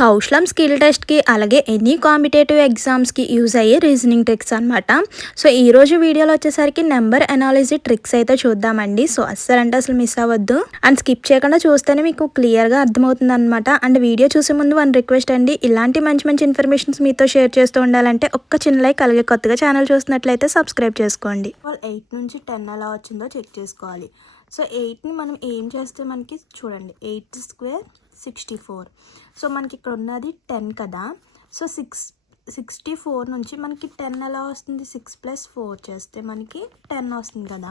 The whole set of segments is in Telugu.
కౌశలం స్కిల్ టెస్ట్కి అలాగే ఎనీ కాంపిటేటివ్ ఎగ్జామ్స్కి యూజ్ అయ్యే రీజనింగ్ ట్రిక్స్ అనమాట. సో ఈరోజు వీడియోలో వచ్చేసరికి నెంబర్ అనాలిసిస్ ట్రిక్స్ అయితే చూద్దామండి. సో అస్సలు మిస్ అవ్వద్దు అండ్ స్కిప్ చేయకుండా చూస్తేనే మీకు క్లియర్గా అర్థమవుతుంది అనమాట. అండ్ వీడియో చూసే ముందు వన్ రిక్వెస్ట్ అండి, ఇలాంటి మంచి ఇన్ఫర్మేషన్స్ మీతో షేర్ చేస్తూ ఉండాలంటే ఒక్క చిన్న లైక్, అలాగే కొత్తగా ఛానల్ చూస్తున్నట్లయితే సబ్స్క్రైబ్ చేసుకోండి. 8 నుంచి 10 ఎలా వచ్చిందో చెక్ చేసుకోవాలి. సో 8ని మనం ఏం చేస్తే మనకి చూడండి 8 స్క్వేర్ 64. సో మనకి ఇక్కడ ఉన్నది 10 కదా. సో 64 నుంచి మనకి 10 ఎలా వస్తుంది, 6 + 4 చేస్తే మనకి 10 వస్తుంది కదా.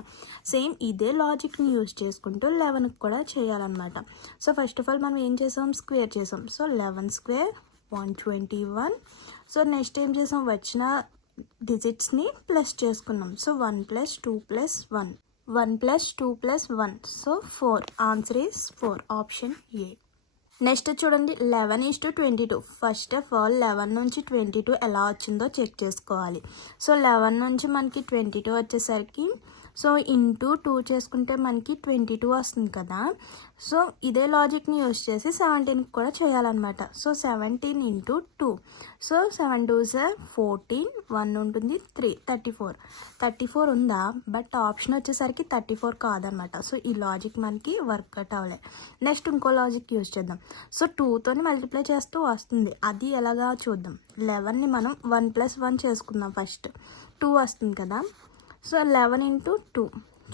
సేమ్ ఇదే లాజిక్ని యూజ్ చేసుకుంటూ 11కి కూడా చేయాలన్నమాట. సో ఫస్ట్ ఆఫ్ ఆల్ మనం ఏం చేసాం, స్క్వేర్ చేసాం. So 11 square 121. సో నెక్స్ట్ ఏం చేసాం, వచ్చిన డిజిట్స్ని ప్లస్ చేసుకున్నాం. So 1 + 2 + 1, 1 + 2 + 1, so 4. Answer is 4, option A. Next చూడండి 11:22. ఫస్ట్ ఆఫ్ ఆల్ 11 నుంచి 22 ఎలా వచ్చిందో చెక్ చేసుకోవాలి. సో 11 నుంచి మనకి 22 వచ్చేసరికి సో ఇంటూ 2 చేసుకుంటే మనకి 22 వస్తుంది కదా. సో ఇదే లాజిక్ని యూజ్ చేసి 17కి కూడా చేయాలన్నమాట. సో 17 × 2. సో 7 2s 14, 1 ఉంటుంది 3, 34 ఉందా, బట్ ఆప్షన్ వచ్చేసరికి 34 కాదనమాట. సో ఈ లాజిక్ మనకి వర్కౌట్ అవ్వలే. నెక్స్ట్ ఇంకో లాజిక్ యూజ్ చేద్దాం. సో 2తోని మల్టిప్లై చేస్తూ వస్తుంది, అది ఎలాగా చూద్దాం. 11ని మనం 1 + 1 చేసుకుందాం. ఫస్ట్ 2 వస్తుంది కదా. సో 11 × 2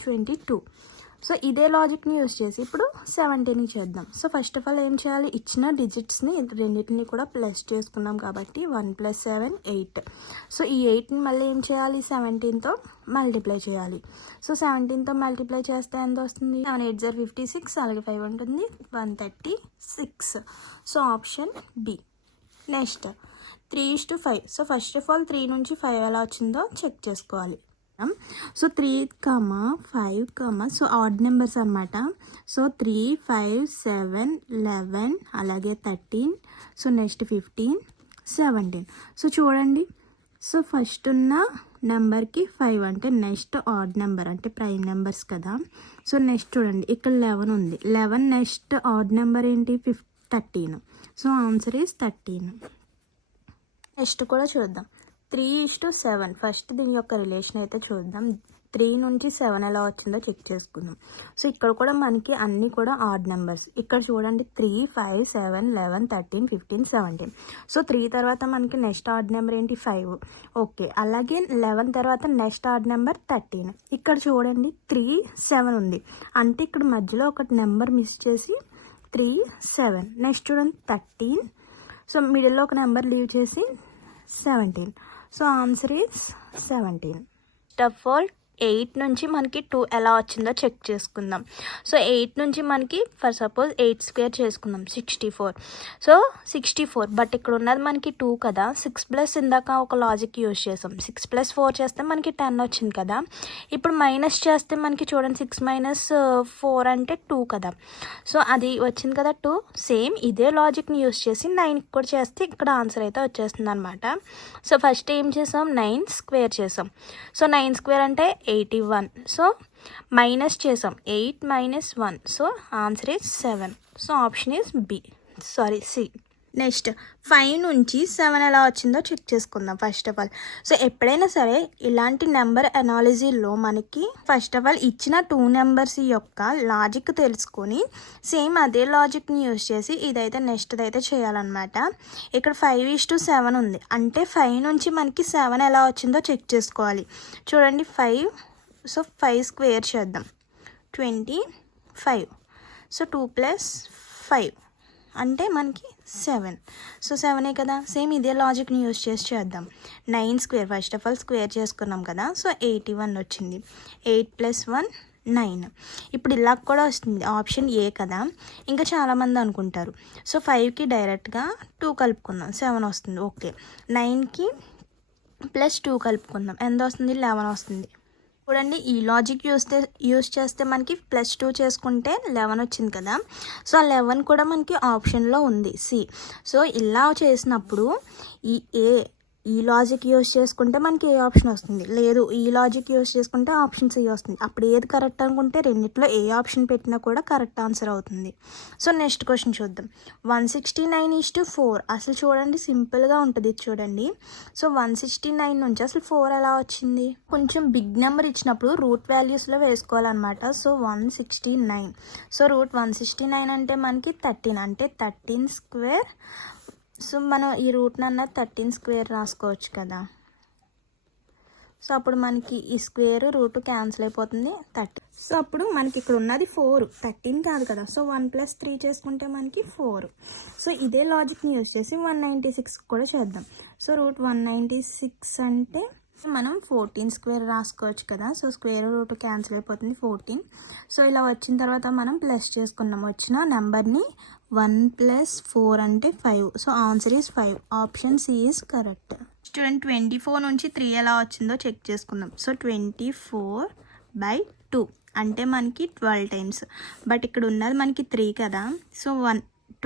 22. సో ఇదే లాజిక్ని యూజ్ చేసి ఇప్పుడు 17ని చేద్దాం. సో ఫస్ట్ ఆఫ్ ఆల్ ఏం చేయాలి, ఇచ్చిన డిజిట్స్ని రెండింటిని కూడా ప్లస్ చేసుకున్నాం కాబట్టి 1 + 7 8. సో ఈ 8ని మళ్ళీ ఏం చేయాలి, 17తో మల్టిప్లై చేయాలి. సో 17తో మల్టిప్లై చేస్తే ఎంత వస్తుంది, 7 8 = 56, అలాగే 5 ఉంటుంది 136. So option B. Next 3:5. So first of all 3 నుంచి 5 ఎలా వచ్చిందో చెక్ చేసుకోవాలి. సో 3, 5, సో ఆడ్ నెంబర్స్ అనమాట. సో 3 5 7 11, అలాగే 13. So next 15 17. సో చూడండి, సో ఫస్ట్ ఉన్న నెంబర్కి 5 అంటే నెక్స్ట్ ఆడ్ నెంబర్ అంటే ప్రైమ్ నెంబర్స్ కదా. సో నెక్స్ట్ చూడండి ఇక్కడ 11 ఉంది. 11 నెక్స్ట్ ఆడ్ నెంబర్ ఏంటి, 13. So answer is 13. నెక్స్ట్ కూడా చూద్దాం. 3:7. ఫస్ట్ దీని యొక్క రిలేషన్ అయితే చూద్దాం. 3 నుంచి 7 ఎలా వచ్చిందో చెక్ చేసుకుందాం. సో ఇక్కడ కూడా మనకి అన్నీ కూడా ఆడ్ నెంబర్స్. ఇక్కడ చూడండి 3 5 7 11 13 15 17. సో 3 తర్వాత మనకి నెక్స్ట్ ఆడ్ నెంబర్ ఏంటి, 5. ఓకే, అలాగే 11 తర్వాత నెక్స్ట్ ఆడ్ నెంబర్ 13. ఇక్కడ చూడండి 3 7 ఉంది, అంటే ఇక్కడ మధ్యలో ఒక నెంబర్ మిస్ చేసి 3 7. నెక్స్ట్ చూడండి 13. సో మిడిల్లో ఒక నెంబర్ లీవ్ చేసి 17. So answer is 17. First of all 8 నుంచి మనకి 2 ఎలా వచ్చిందో చెక్ చేసుకుందాం. సో 8 నుంచి మనకి ఫర్ సపోజ్ 8 స్క్వేర్ చేసుకుందాం 64. సో 64, బట్ ఇక్కడ ఉన్నది మనకి 2 కదా. 6 + ఇందాక ఒక లాజిక్ యూజ్ చేసాం. 6 + 4 చేస్తే మనకి 10 వచ్చింది కదా. ఇప్పుడు మైనస్ చేస్తే మనకి చూడండి 6 - 4 అంటే 2 కదా. సో అది వచ్చింది కదా 2. సేమ్ ఇదే లాజిక్ని యూజ్ చేసి 9కి కూడా చేస్తే ఇక్కడ ఆన్సర్ అయితే వచ్చేస్తుంది అనమాట. సో ఫస్ట్ ఏం చేసాం, 9 స్క్వేర్ చేసాం. సో 9 స్క్వేర్ అంటే 81. సో మైనస్ చేసాం, 8 - 1. So answer is 7. So option is C. Next 5 నుంచి 7 ఎలా వచ్చిందో చెక్ చేసుకుందాం. ఫస్ట్ ఆఫ్ ఆల్ సో ఎప్పుడైనా సరే ఇలాంటి నెంబర్ అనాలిసిస్లో మనకి ఫస్ట్ ఆఫ్ ఆల్ ఇచ్చిన 2 నెంబర్స్ యొక్క లాజిక్ తెలుసుకొని సేమ్ అదే లాజిక్ని యూజ్ చేసి ఇదైతే నెక్స్ట్ అయితే చేయాలన్నమాట. ఇక్కడ 5:7 ఉంది, అంటే 5 నుంచి మనకి 7 ఎలా వచ్చిందో చెక్ చేసుకోవాలి. చూడండి 5. సో 5 స్క్వేర్ చేద్దాం 25. సో 2 + 5 అంటే మనకి 7. సో 7 కదా. సేమ్ ఇదే లాజిక్ని యూజ్ చేసి చేద్దాం. 9 square first of all square చేసుకున్నాం కదా. సో 81 వచ్చింది. 8 + 1 9. ఇప్పుడు ఇలా కూడా వస్తుంది, ఆప్షన్ ఏ కదా. ఇంకా చాలామంది అనుకుంటారు సో 5కి డైరెక్ట్గా 2 కలుపుకుందాం 7 వస్తుంది. ఓకే, 9కి +2 కలుపుకుందాం ఎంత వస్తుంది, 11 వస్తుంది. చూడండి ఈ లాజిక్ యూజ్ చేస్తే మనకి +2 చేసుకుంటే 11 వచ్చింది కదా. సో ఆ 11 కూడా మనకి ఆప్షన్లో ఉంది, సి. సో ఇలా చేసినప్పుడు ఈ ఈ లాజిక్ యూస్ చేసుకుంటే మనకి ఏ ఆప్షన్ వస్తుంది, లేదు ఈ లాజిక్ యూస్ చేసుకుంటే ఆప్షన్ సి వస్తుంది. అప్పుడు ఏది కరెక్ట్ అనుకుంటే రెండిట్లో ఏ ఆప్షన్ పెట్టినా కూడా కరెక్ట్ ఆన్సర్ అవుతుంది. సో నెక్స్ట్ క్వశ్చన్ చూద్దాం. 169:4 అసలు చూడండి సింపుల్గా ఉంటుంది చూడండి. సో 169 నుంచి అసలు 4 ఎలా వచ్చింది? కొంచెం బిగ్ నెంబర్ ఇచ్చినప్పుడు రూట్ వాల్యూస్లో వేసుకోవాలన్నమాట. సో 169, సో రూట్ 169 అంటే మనకి 13, అంటే 13 స్క్వేర్. సో మనం ఈ రూట్ని అన్నది 13 స్క్వేర్ రాసుకోవచ్చు కదా. సో అప్పుడు మనకి ఈ స్క్వేర్ రూట్ క్యాన్సిల్ అయిపోతుంది 30. సో అప్పుడు మనకి ఇక్కడ ఉన్నది 4, 13 కాదు కదా. సో 1 + 3 చేసుకుంటే మనకి 4. సో ఇదే లాజిక్ని యూజ్ చేసి 196 కూడా చేద్దాం. సో రూట్ 196 అంటే మనం 14 స్క్వేర్ రాసుకోవచ్చు కదా. సో స్క్వేర్ రూట్ క్యాన్సిల్ అయిపోతుంది 14. సో ఇలా వచ్చిన తర్వాత మనం ప్లస్ చేసుకున్నాం. వచ్చిన నెంబర్ని 1 + 4 అంటే 5. So answer is 5. Option C is correct. Student 24 నుంచి 3 ఎలా వచ్చిందో చెక్ చేసుకుందాం. సో 24/2 అంటే మనకి 12 టైమ్స్. బట్ ఇక్కడ ఉన్నది మనకి 3 కదా. సో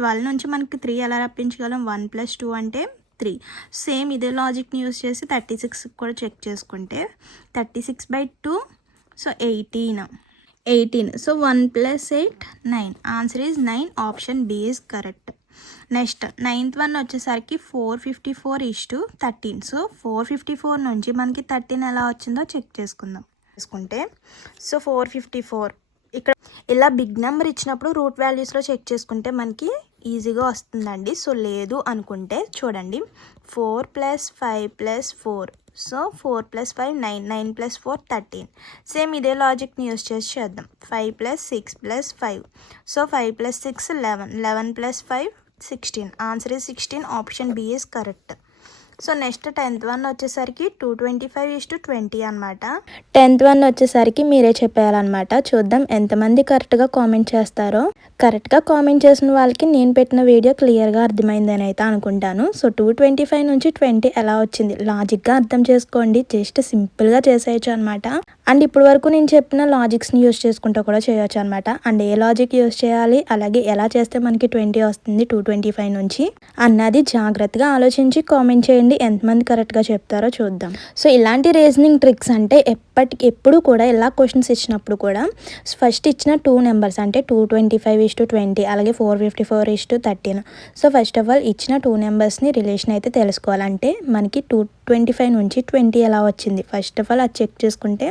12 నుంచి మనకి 3 ఎలా రప్పించగలం? 1 + 2 అంటే 3. సేమ్ ఇదే లాజిక్ని యూస్ చేసి 36 కూడా చెక్ చేసుకుంటే 36/2, so 18. So 1 + 8 9. Answer is 9. Option B is correct. Next 9th one వచ్చేసరికి 454:13. సో 454 నుంచి మనకి 13 ఎలా వచ్చిందో చెక్ చేసుకుంటే సో 454 ఇక్కడ ఇలా బిగ్ నెంబర్ ఇచ్చినప్పుడు రూట్ వాల్యూస్లో చెక్ చేసుకుంటే మనకి ఈజీగా వస్తుందండి. సో లేదు అనుకుంటే చూడండి, 4 + 5 + 4. సో 4 + 5 9, 9 + 4 13. సేమ్ ఇదే లాజిక్ని యూస్ చేసి చేద్దాం. 5 + 6 + 5. So 5 + 6 11, 11 + 5 16. Answer is 16. Option B is correct. So next 10th one వచ్చేసరికి 225:20 అనమాట. 10th వన్ వచ్చేసరికి మీరే చెప్పేయాలన్నమాట. చూద్దాం ఎంతమంది కరెక్ట్గా కామెంట్ చేస్తారో. కరెక్ట్గా కామెంట్ చేసిన వాళ్ళకి నేను పెట్టిన వీడియో క్లియర్గా అర్థమైందని అయితే అనుకుంటాను. సో 225 నుంచి 20 ఎలా వచ్చింది లాజిక్గా అర్థం చేసుకోండి. జస్ట్ సింపుల్గా చేసేయచ్చు అనమాట. అండ్ ఇప్పటి వరకు నేను చెప్పిన లాజిక్స్ని యూస్ చేసుకుంటూ కూడా చేయొచ్చు అనమాట. అండ్ ఏ లాజిక్ యూస్ చేయాలి, అలాగే ఎలా చేస్తే మనకి 20 వస్తుంది 225 నుంచి అన్నది జాగ్రత్తగా ఆలోచించి కామెంట్ చేయండి. ఎంతమంది కరెక్ట్గా చెప్తారో చూద్దాం. సో ఇలాంటి రీజనింగ్ ట్రిక్స్ అంటే ఎప్పుడు కూడా ఇలా క్వశ్చన్స్ ఇచ్చినప్పుడు కూడా ఫస్ట్ ఇచ్చిన 2 నెంబర్స్ అంటే 225:20 అలాగే 454:13. సో ఫస్ట్ ఆఫ్ ఆల్ ఇచ్చిన 2 నెంబర్స్ని రిలేషన్ అయితే తెలుసుకోవాలంటే మనకి 225 నుంచి 20 ఎలా వచ్చింది ఫస్ట్ ఆఫ్ ఆల్ అది చెక్ చేసుకుంటే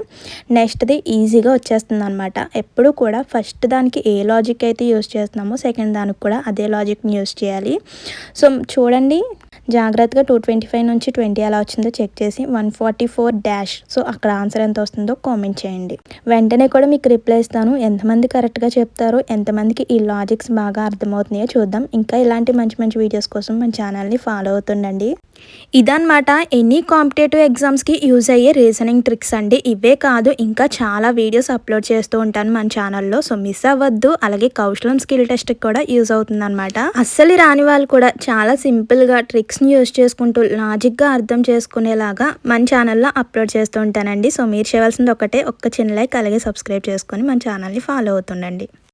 నెక్స్ట్ది ఈజీగా వచ్చేస్తుంది అనమాట. ఎప్పుడు కూడా ఫస్ట్ దానికి ఏ లాజిక్ అయితే యూస్ చేస్తున్నామో సెకండ్ దానికి కూడా అదే లాజిక్ని యూస్ చేయాలి. సో చూడండి జాగ్రత్తగా 225 నుంచి 20 ఎలా వచ్చిందో చెక్ చేసి 144 సో అక్కడ ఆన్సర్ ఎంత వస్తుందో కామెంట్ చేయండి. వెంటనే కూడా మీకు రిప్లై ఇస్తాను. ఎంతమంది కరెక్ట్గా చెప్తారో, ఎంతమందికి ఈ లాజిక్స్ బాగా అర్థమవుతున్నాయో చూద్దాం. ఇంకా ఇలాంటి మంచి మంచి వీడియోస్ కోసం మన ఛానల్ని ఫాలో అవుతుండండి. ఇదన్నమాట ఎనీ కాంపిటేటివ్ ఎగ్జామ్స్కి యూజ్ అయ్యే రీజనింగ్ ట్రిక్స్ అండి. ఇవే కాదు ఇంకా చాలా వీడియోస్ అప్లోడ్ చేస్తూ ఉంటాను మన ఛానల్లో. సో మిస్ అవ్వద్దు. అలాగే కౌశలం స్కిల్ టెస్ట్కి కూడా యూజ్ అవుతుంది అనమాట. అస్సలు రాని వాళ్ళు కూడా చాలా సింపుల్గా ట్రిక్స్ని యూజ్ చేసుకుంటూ లాజిక్గా అర్థం చేసుకునేలాగా మన ఛానల్లో అప్లోడ్ చేస్తూ ఉంటానండి. సో మీరు చేయాల్సింది ఒక్క చిన్న లైక్ అలాగే సబ్స్క్రైబ్ చేసుకొని మన ఛానల్ని ఫాలో అవుతుండండి.